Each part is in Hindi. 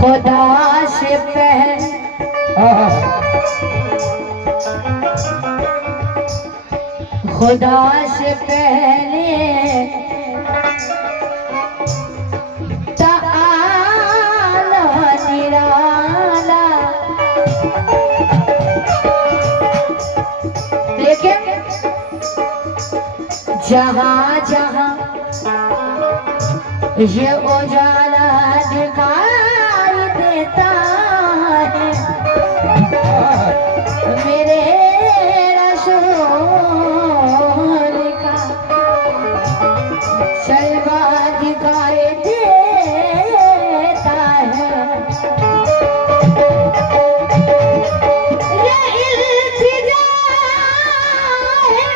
खुदा से पहले खुदा से पहले ताला निराला, लेकिन जहाँ जहाँ ये उजाला दिखाई देता है मेरे रसूल का जलवा दिखाई देता है। ये इल्तिजा है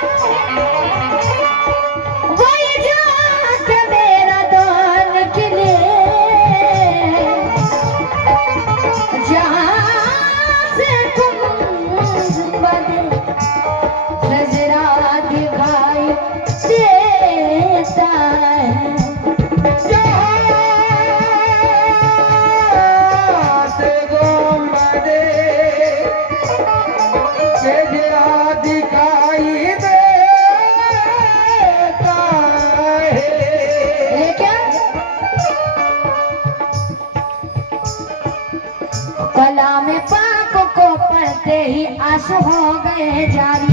वही जात मेरा दान के लिए, जहाँ से तुम बने नजरा दिखाई देता है। जहाँ से गुंबदे नजरा दिखाई देता है। लेकिन कलाम पाक को पढ़ते ही आंसू हो गए जारी,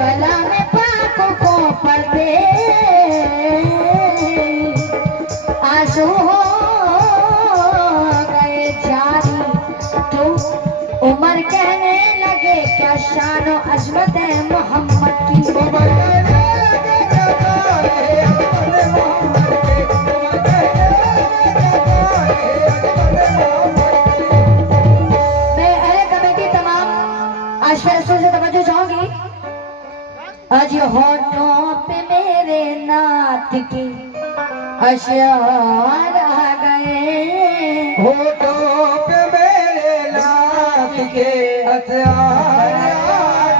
कलाम पाक को पढ़ते आंसू हो गए जारी। तो उमर कहने लगे क्या शान और अजमत है मोहम्मद की। मैं अहले कमेटी तमाम आशफरसों से तवज्जो चाहूंगी। आज होठों पे मेरे नात के अशआर आ गए, होठों पे मेरे नाथ के हथियार आ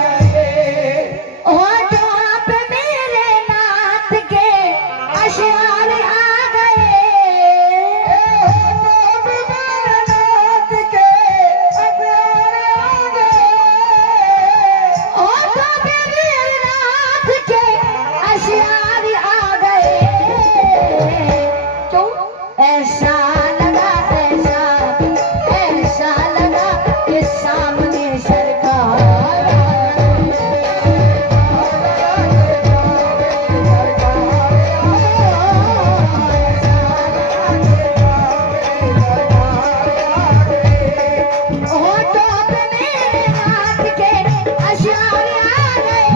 गए। होठों पे मेरे नात के अशआर आ गए, होठों पे मेरे नाथ के हथियार आ गए। होठों पे मेरे नात के अशआर आ गए। तो ऐसा लगा कि सामने सरकार होठों पे मेरे नाथ के अशआर आ गए।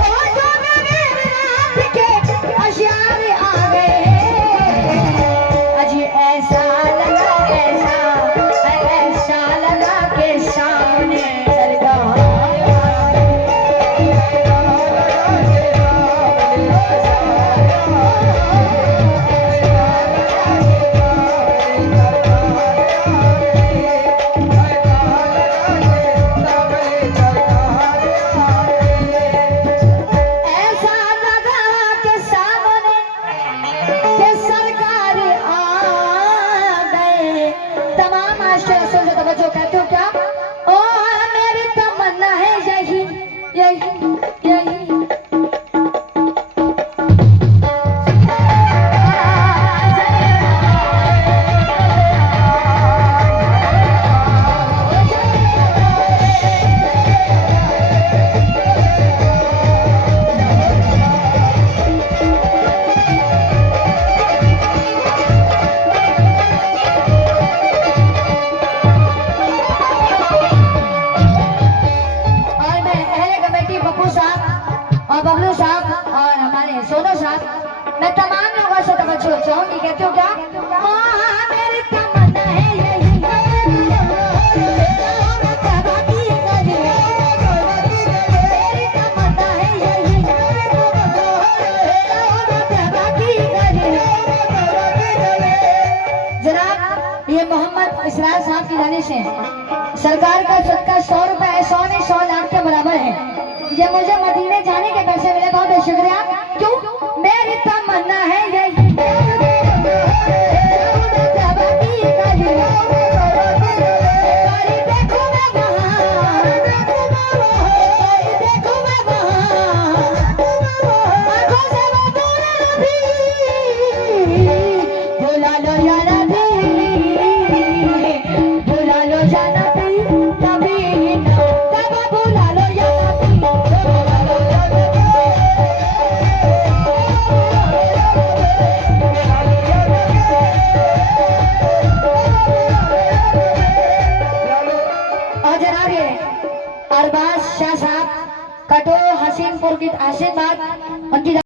होठों पे मेरे नाथ के अशआर आ गए। अजी ऐसा लगा के सामने सरकार ऐसा लगा के सामने के सरकार आ गए। तमाम आश्चर्य से तवज्जो कहते हो क्या? ओ मेरी तमन्ना है यही यही यही। मैं तमाम लोगों से तवज्जो चाहूंगी। कहते हो क्या? मेरी तमन्ना है यही, मेरी तमन्ना है यही, जनाब ये मोहम्मद इसरार साहब की जानिश है। सरकार का सदका 100 रुपए 100 नहीं 100 लाख के बराबर है। ये मुझे मदीने जाने के पैसे मिले, बहुत बहुत शुक्रिया। क्यों? मेरी तमन्ना है यही बोला लो यारा